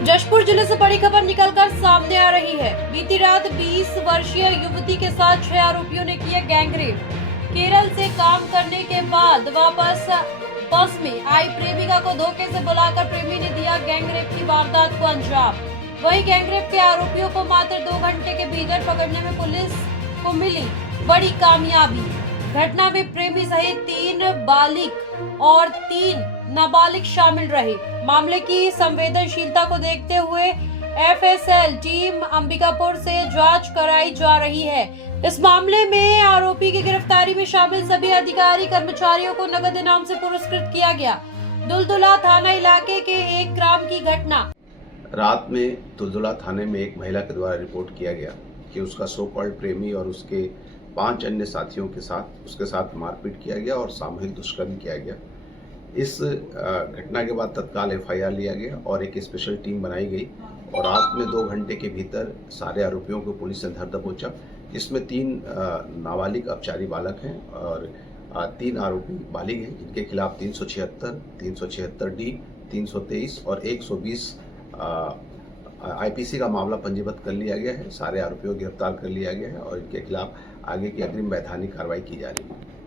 जशपुर जिले से बड़ी खबर निकलकर सामने आ रही है। बीती रात 20 वर्षीय युवती के साथ 6 आरोपियों ने किया गैंगरेप। केरल से काम करने के बाद वापस बस में आई प्रेमिका को धोखे से बुलाकर प्रेमी ने दिया गैंगरेप की वारदात को अंजाम। वहीं गैंगरेप के आरोपियों को मात्र 2 घंटे के भीतर पकड़ने में पुलिस को मिली बड़ी कामयाबी। घटना में प्रेमी सहित 3 बालिग और 3 नाबालिग शामिल रहे। मामले की संवेदनशीलता को देखते हुए एफएसएल टीम अंबिकापुर से जांच कराई जा रही है। इस मामले में आरोपी की गिरफ्तारी में शामिल सभी अधिकारी कर्मचारियों को नगद इनाम से पुरस्कृत किया गया। दुलदुला थाना इलाके के एक ग्राम की घटना। रात में दुलदुला थाने में एक महिला के द्वारा रिपोर्ट किया गया कि उसका सो कॉल्ड प्रेमी और उसके 5 अन्य साथियों के साथ उसके साथ मारपीट किया गया और सामूहिक दुष्कर्म किया गया। इस घटना के बाद तत्काल एफआईआर लिया गया और एक स्पेशल टीम बनाई गई और रात में 2 घंटे के भीतर सारे आरोपियों को पुलिस ने धर दबोचा। इसमें 3 नाबालिग अपचारी बालक हैं और 3 आरोपी बालिग हैं जिनके खिलाफ 376, 376 डी, 323 और 120 आईपीसी का मामला पंजीबद्ध कर लिया गया है। सारे आरोपियों को गिरफ्तार कर लिया गया है और इनके खिलाफ आगे की अग्रिम वैधानिक कार्रवाई की जा रही है।